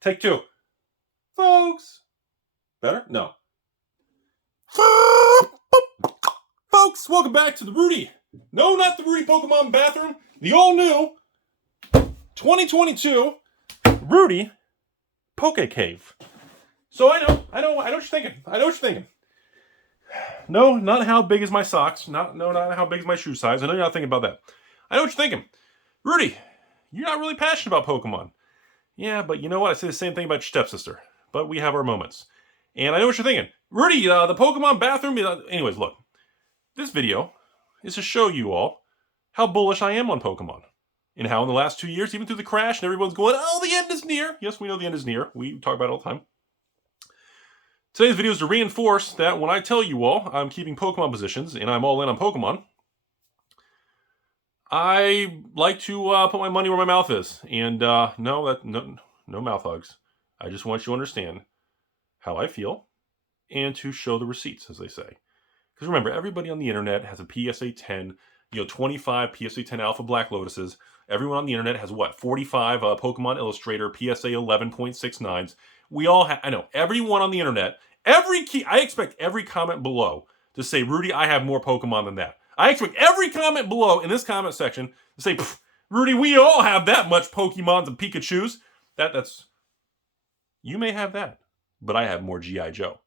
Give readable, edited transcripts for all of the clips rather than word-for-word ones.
Take two. Folks. Better? No. Folks, welcome back to the Rudy. No, not the Rudy Pokemon bathroom. The all-new 2022 Rudy Poke Cave. So I know what you're thinking. No, not how big is my socks. Not how big is my shoe size. I know you're not thinking about that. I know what you're thinking. Rudy, you're not really passionate about Pokemon. Yeah, but you know what? I say the same thing about your stepsister. But we have our moments. And I know what you're thinking. Rudy, the Pokemon bathroom... Anyways, look. This video is to show you all how bullish I am on Pokemon. And how in the last 2 years, even through the crash, and everyone's going, oh, the end is near. Yes, we know the end is near. We talk about it all the time. Today's video is to reinforce that when I tell you all I'm keeping Pokemon positions and I'm all in on Pokemon, I like to put my money where my mouth is. And no mouth hugs. I just want you to understand how I feel and to show the receipts, as they say. Because remember, everybody on the internet has a PSA 10, 25 PSA 10 Alpha Black Lotuses. Everyone on the internet has what? 45 Pokemon Illustrator PSA 11.69s. We all have, I know, everyone on the internet, I expect every comment below to say, Rudy, I have more Pokemon than that. I expect every comment below in this comment section to say, Rudy, we all have that much Pokemons and Pikachus. That's, you may have that, but I have more G.I. Joe.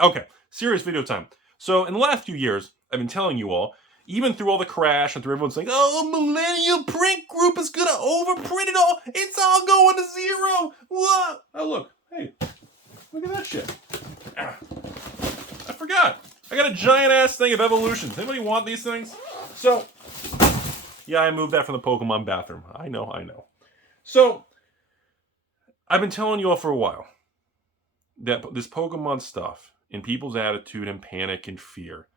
Okay, serious video time. So in the last few years, I've been telling you all, even through all the crash and through everyone saying, oh, Millennial Print Group is going to overprint it all. It's all going to zero. What? Oh, look. Hey, look at that shit. I forgot. I got a giant-ass thing of Evolutions. Anybody want these things? So, yeah, I moved that from the Pokemon bathroom. I know. So, I've been telling you all for a while that this Pokemon stuff and people's attitude and panic and fear,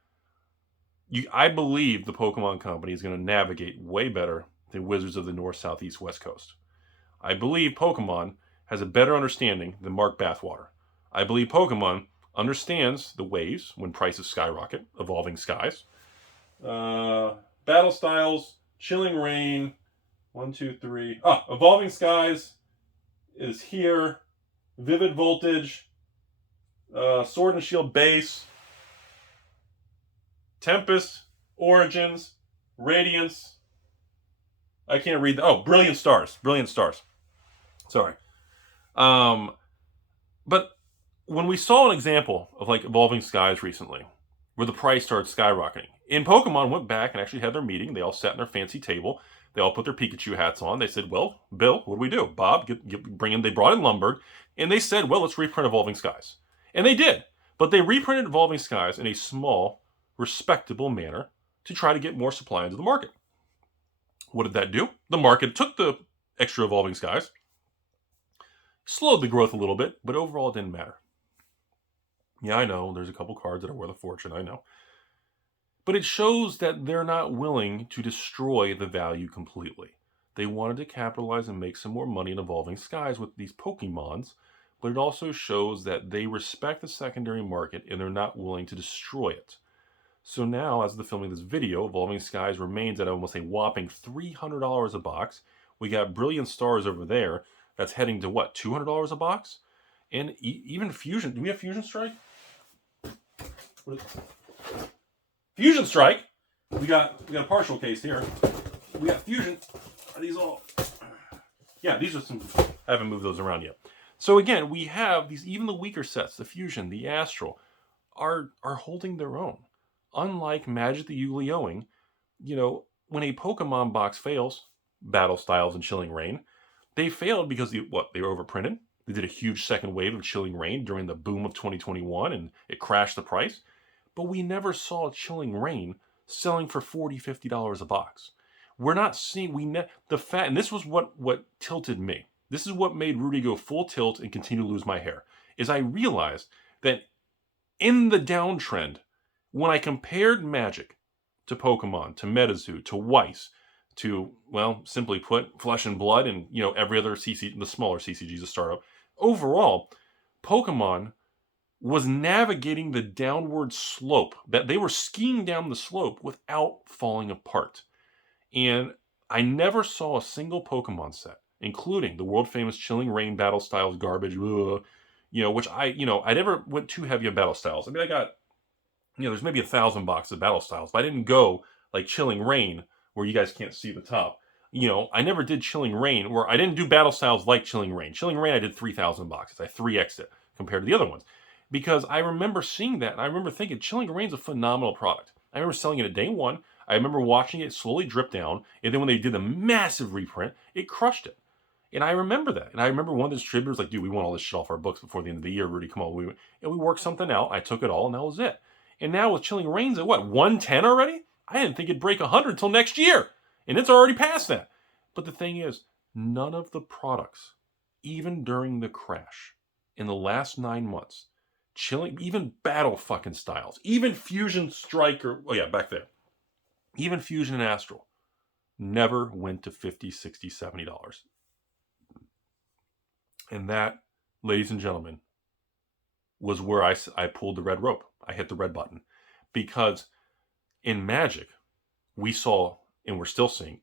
I believe the Pokemon Company is going to navigate way better than Wizards of the North, South, East, West Coast. I believe Pokemon has a better understanding than Mark Bathwater. I believe Pokemon understands the waves when prices skyrocket, Evolving Skies. Battle Styles, Chilling Reign, 1, 2, 3. Evolving Skies is here. Vivid Voltage, Sword and Shield Base, Tempest, Origins, Radiance. I can't read Brilliant Stars. Sorry. But when we saw an example of like Evolving Skies recently, where the price started skyrocketing, and Pokemon went back and actually had their meeting. They all sat in their fancy table. They all put their Pikachu hats on. They said, well, Bill, what do we do? Bob, they brought in Lumberg, and they said, well, let's reprint Evolving Skies. And they did. But they reprinted Evolving Skies in a small, respectable manner to try to get more supply into the market. What did that do? The market took the extra Evolving Skies, slowed the growth a little bit, but overall it didn't matter. Yeah, I know, there's a couple cards that are worth a fortune, I know. But it shows that they're not willing to destroy the value completely. They wanted to capitalize and make some more money in Evolving Skies with these Pokemons, but it also shows that they respect the secondary market and they're not willing to destroy it. So now, as of the filming of this video, Evolving Skies remains at almost a whopping $300 a box. We got Brilliant Stars over there. That's heading to what, $200 a box? And even Fusion. Do we have Fusion Strike? Fusion Strike. We got a partial case here. We got Fusion. Are these all? Yeah, these are some. I haven't moved those around yet. So again, we have these, even the weaker sets, the Fusion, the Astral, are holding their own. Unlike Magic the Yu-Gi-Oh!ing, when a Pokemon box fails, Battle Styles and Chilling Reign, they failed because they were overprinted. They did a huge second wave of Chilling Reign during the boom of 2021, and it crashed the price. But we never saw Chilling Reign selling for $40, $50 a box. We're not seeing, and this was what tilted me. This is what made Rudy go full tilt and continue to lose my hair, is I realized that in the downtrend, when I compared Magic to Pokemon, to MetaZoo, to Weiss, to, well, simply put, Flesh and Blood, and, every other the smaller CCGs to start up, overall, Pokemon was navigating the downward slope, that they were skiing down the slope without falling apart. And I never saw a single Pokemon set including the world famous Chilling Reign Battle Styles garbage, which I never went too heavy on Battle Styles. I mean, I got, there's maybe 1,000 boxes of Battle Styles, but I didn't go like Chilling Reign, where you guys can't see the top. I never did Chilling Reign, or I didn't do Battle Styles like Chilling Reign. Chilling Reign, I did 3,000 boxes. I 3x'd it compared to the other ones. Because I remember seeing that, and I remember thinking, Chilling Reign's a phenomenal product. I remember selling it at day one. I remember watching it slowly drip down, and then when they did the massive reprint, it crushed it. And I remember that. And I remember one of the distributors like, dude, we want all this shit off our books before the end of the year, Rudy, come on. And we worked something out. I took it all, and that was it. And now with Chilling Reigns at what, 110 already? I didn't think it'd break 100 until next year. And it's already past that. But the thing is, none of the products, even during the crash, in the last 9 months, Chilling, even Battle fucking Styles, even Fusion Striker, back there, even Fusion and Astral, never went to $50, $60, $70. And that, ladies and gentlemen, was where I pulled the red rope. I hit the red button. Because in Magic, we saw, and we're still seeing,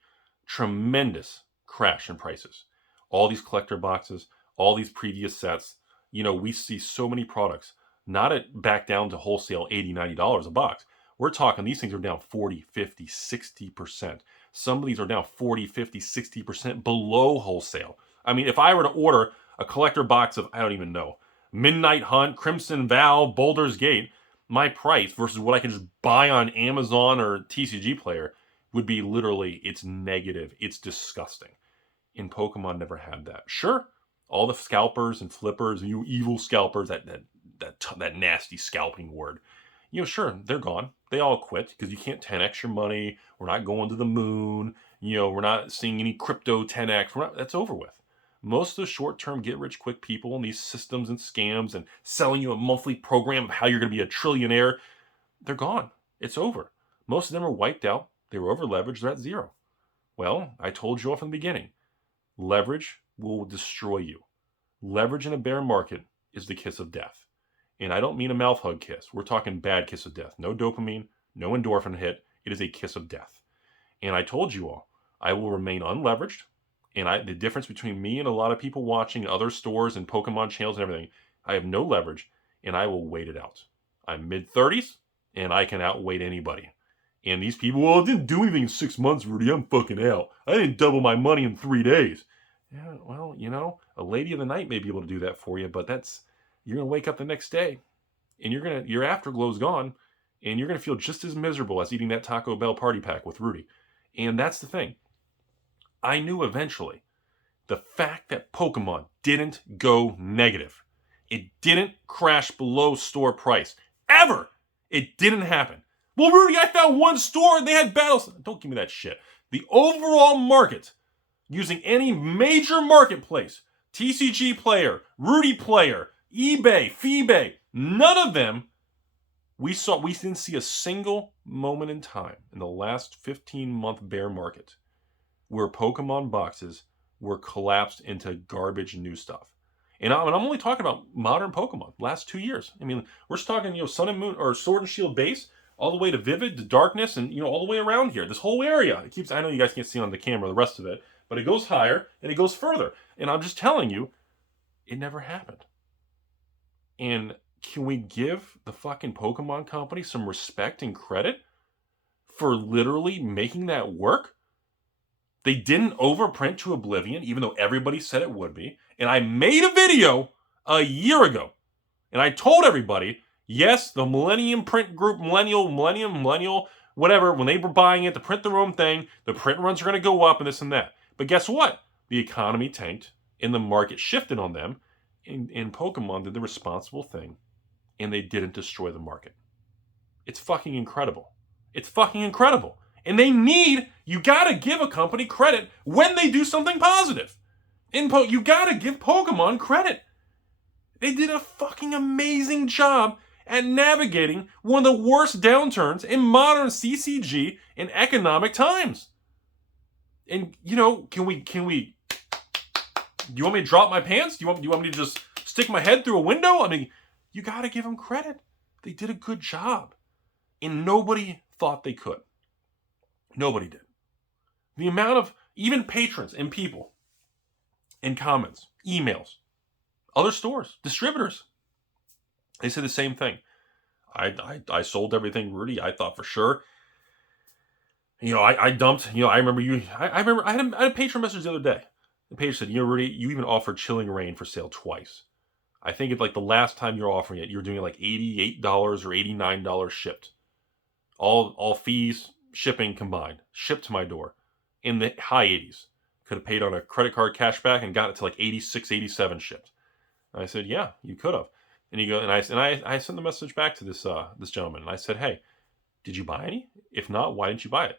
tremendous crash in prices. All these collector boxes, all these previous sets, we see so many products, not at back down to wholesale $80, $90 a box. We're talking these things are down 40, 50, 60%. Some of these are down 40, 50, 60% below wholesale. I mean, if I were to order a collector box of, I don't even know, Midnight Hunt, Crimson Vow, Boulder's Gate, my price versus what I can just buy on Amazon or TCG Player would be literally, it's negative. It's disgusting. And Pokemon never had that. Sure, all the scalpers and flippers, you evil scalpers, that nasty scalping word, sure, they're gone. They all quit because you can't 10x your money. We're not going to the moon. We're not seeing any crypto 10x. That's over with. Most of the short-term get-rich-quick people in these systems and scams and selling you a monthly program of how you're going to be a trillionaire, they're gone. It's over. Most of them are wiped out. They were over-leveraged. They're at zero. Well, I told you all from the beginning, leverage will destroy you. Leverage in a bear market is the kiss of death. And I don't mean a mouth hug kiss. We're talking bad kiss of death. No dopamine, no endorphin hit. It is a kiss of death. And I told you all, I will remain unleveraged. And the difference between me and a lot of people watching other stores and Pokemon channels and everything, I have no leverage, and I will wait it out. I'm mid-30s, and I can outweight anybody. And these people, well, I didn't do anything in 6 months, Rudy. I'm fucking out. I didn't double my money in 3 days. Yeah, well, a lady of the night may be able to do that for you, but you're going to wake up the next day, and your afterglow's gone, and you're going to feel just as miserable as eating that Taco Bell party pack with Rudy. And that's the thing. I knew eventually the fact that Pokemon didn't go negative. It didn't crash below store price. Ever. It didn't happen. Well, Rudy, I found one store and they had battles. Don't give me that shit. The overall market, using any major marketplace, TCG Player, Rudy Player, eBay, Feebay, none of them, we didn't see a single moment in time in the last 15-month bear market where Pokemon boxes were collapsed into garbage new stuff. And I'm only talking about modern Pokemon, last 2 years. I mean, we're just talking, Sun and Moon, or Sword and Shield base, all the way to Vivid, to Darkness, and, all the way around here. This whole area. I know you guys can't see on the camera the rest of it, but it goes higher, and it goes further. And I'm just telling you, it never happened. And can we give the fucking Pokemon company some respect and credit for literally making that work? They didn't overprint to oblivion, even though everybody said it would be. And I made a video a year ago. And I told everybody, yes, the Millennium Print Group, Millennial, whatever, when they were buying it to print their own thing, the print runs are going to go up and this and that. But guess what? The economy tanked and the market shifted on them. And Pokemon did the responsible thing. And they didn't destroy the market. It's fucking incredible. It's fucking incredible. And you gotta give a company credit when they do something positive. You gotta give Pokemon credit. They did a fucking amazing job at navigating one of the worst downturns in modern CCG in economic times. And, can we, do you want me to drop my pants? Do you want me to just stick my head through a window? I mean, you gotta give them credit. They did a good job. And nobody thought they could. Nobody did. The amount of even patrons and people in comments, emails, other stores, distributors. They say the same thing. I sold everything, Rudy. I thought for sure. I dumped. I remember you. I remember I had a patron message the other day. The page said, Rudy, you even offered Chilling Reign for sale twice. I think it's like the last time you're offering it, you're doing it like $88 or $89 shipped. All fees, shipping combined, shipped to my door in the high 80s. Could have paid on a credit card cashback and got it to like 86, 87 shipped. And I said, yeah, you could have. And I sent the message back to this gentleman, and I said, hey, did you buy any? If not, why didn't you buy it?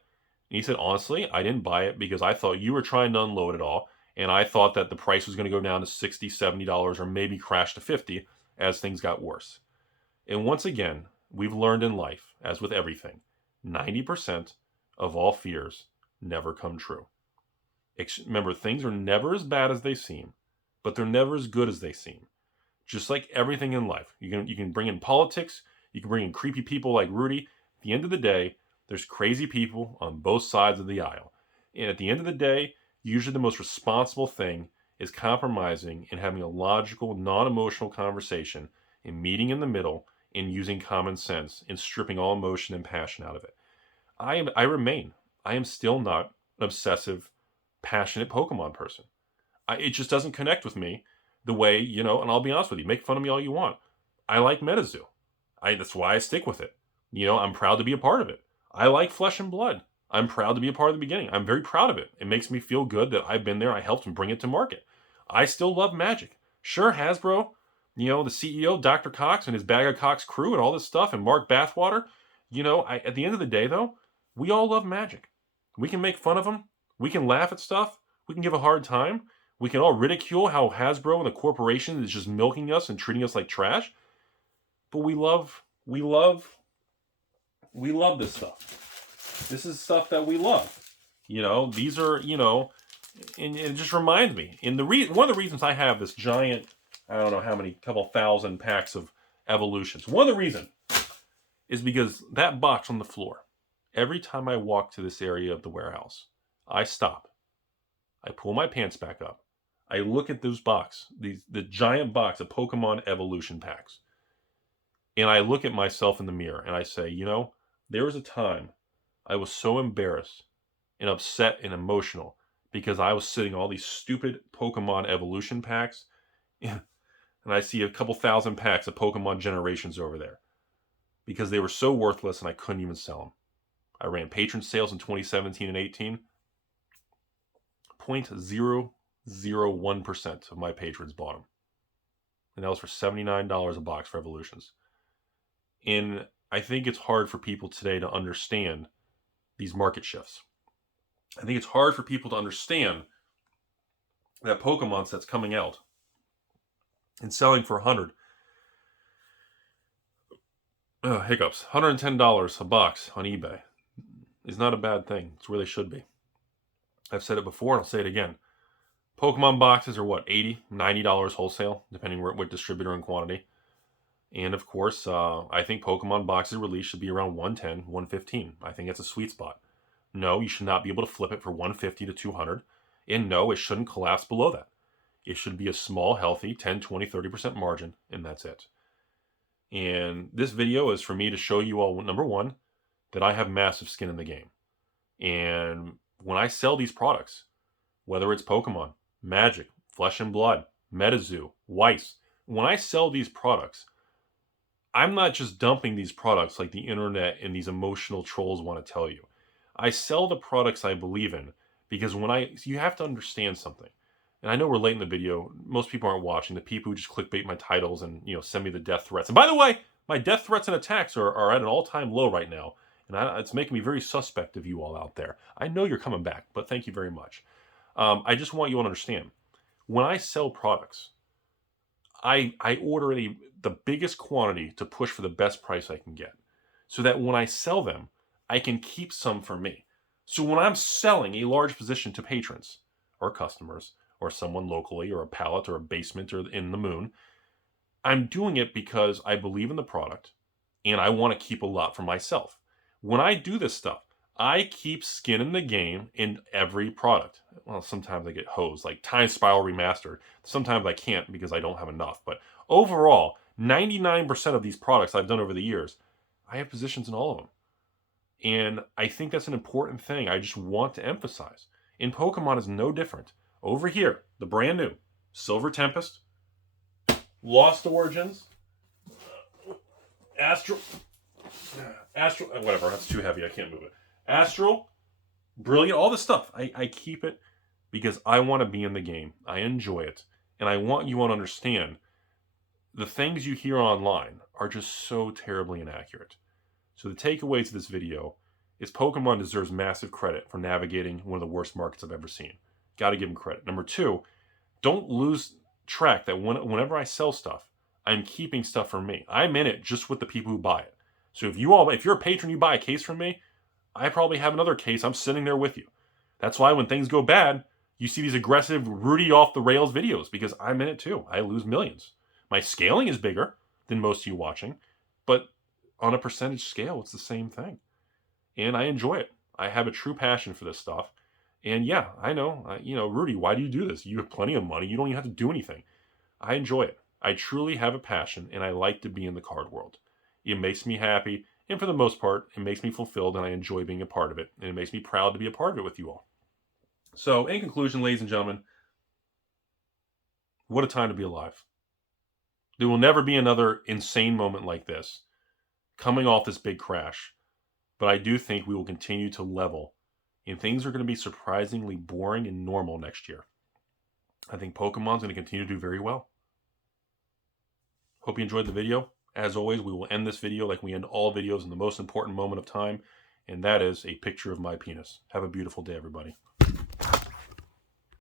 And he said, honestly, I didn't buy it because I thought you were trying to unload it all, and I thought that the price was going to go down to $60, $70 or maybe crash to $50 as things got worse. And once again, we've learned in life, as with everything, 90% of all fears never come true. Remember, things are never as bad as they seem, but they're never as good as they seem. Just like everything in life. You can bring in politics, you can bring in creepy people like Rudy. At the end of the day, there's crazy people on both sides of the aisle. And at the end of the day, usually the most responsible thing is compromising and having a logical, non-emotional conversation and meeting in the middle and using common sense and stripping all emotion and passion out of it. I am still not an obsessive, passionate Pokemon person. It just doesn't connect with me the way, and I'll be honest with you, make fun of me all you want. I like MetaZoo. That's why I stick with it. I'm proud to be a part of it. I like Flesh and Blood. I'm proud to be a part of the beginning. I'm very proud of it. It makes me feel good that I've been there. I helped him bring it to market. I still love Magic. Sure, Hasbro, the CEO, Dr. Cox and his Bag of Cox crew and all this stuff, and Mark Bathwater. At the end of the day, though, we all love Magic. We can make fun of them. We can laugh at stuff. We can give a hard time. We can all ridicule how Hasbro and the corporation is just milking us and treating us like trash. But we love this stuff. This is stuff that we love. These are, and it just reminds me. And one of the reasons I have this giant, I don't know how many, couple thousand packs of Evolutions. One of the reasons is because that box on the floor, every time I walk to this area of the warehouse, I stop. I pull my pants back up. I look at those the giant box of Pokemon Evolution packs. And I look at myself in the mirror and I say, there was a time I was so embarrassed and upset and emotional because I was sitting all these stupid Pokemon Evolution packs. And I see a couple thousand packs of Pokemon Generations over there because they were so worthless and I couldn't even sell them. I ran patron sales in 2017 and 18. 0.001% of my patrons bought them. And that was for $79 a box for Evolutions. And I think it's hard for people today to understand these market shifts. I think it's hard for people to understand that Pokemon set's coming out and selling for $110 a box on eBay is not a bad thing. It's where they should be. I've said it before and I'll say it again. Pokemon boxes are what, $80, $90 wholesale, depending what distributor and quantity. And of course, I think Pokemon boxes released should be around $110, $115. I think that's a sweet spot. No, you should not be able to flip it for $150 to $200. And no, it shouldn't collapse below that. It should be a small, healthy 10, 20, 30% margin, and that's it. And this video is for me to show you all, number one, that I have massive skin in the game. And when I sell these products, whether it's Pokemon, Magic, Flesh and Blood, MetaZoo, Weiss, when I sell these products, I'm not just dumping these products like the internet and these emotional trolls want to tell you. I sell the products I believe in because you have to understand something. And I know we're late in the video. Most people aren't watching. The people who just clickbait my titles and send me the death threats. And by the way, my death threats and attacks are at an all-time low right now. And it's making me very suspect of you all out there. I know you're coming back, but thank you very much. I just want you all to understand. When I sell products, I order the biggest quantity to push for the best price I can get. So that when I sell them, I can keep some for me. So when I'm selling a large position to patrons or customers or someone locally or a pallet or a basement or in the moon, I'm doing it because I believe in the product and I want to keep a lot for myself. When I do this stuff, I keep skin in the game in every product. Well, sometimes I get hosed, like Time Spiral Remastered. Sometimes I can't because I don't have enough. But overall, 99% of these products I've done over the years, I have positions in all of them. And I think that's an important thing I just want to emphasize. And Pokemon is no different. Over here, the brand new Silver Tempest, Lost Origins, Astral, whatever, that's too heavy, I can't move it. Astral, Brilliant, all this stuff. I keep it because I want to be in the game. I enjoy it. And I want you all to understand the things you hear online are just so terribly inaccurate. So the takeaway to this video is Pokemon deserves massive credit for navigating one of the worst markets I've ever seen. Got to give them credit. Number two, don't lose track that whenever I sell stuff, I'm keeping stuff for me. I'm in it just with the people who buy it. So if you're a patron, you buy a case from me, I probably have another case. I'm sitting there with you. That's why when things go bad, you see these aggressive Rudy off the rails videos because I'm in it too. I lose millions. My scaling is bigger than most of you watching, but on a percentage scale, it's the same thing. And I enjoy it. I have a true passion for this stuff. And yeah, I know, Rudy, why do you do this? You have plenty of money. You don't even have to do anything. I enjoy it. I truly have a passion, and I like to be in the card world. It makes me happy, and for the most part, it makes me fulfilled, and I enjoy being a part of it. And it makes me proud to be a part of it with you all. So, in conclusion, ladies and gentlemen, what a time to be alive. There will never be another insane moment like this coming off this big crash. But I do think we will continue to level, and things are going to be surprisingly boring and normal next year. I think Pokemon's going to continue to do very well. Hope you enjoyed the video. As always, we will end this video like we end all videos in the most important moment of time, and that is a picture of my penis. Have a beautiful day, everybody.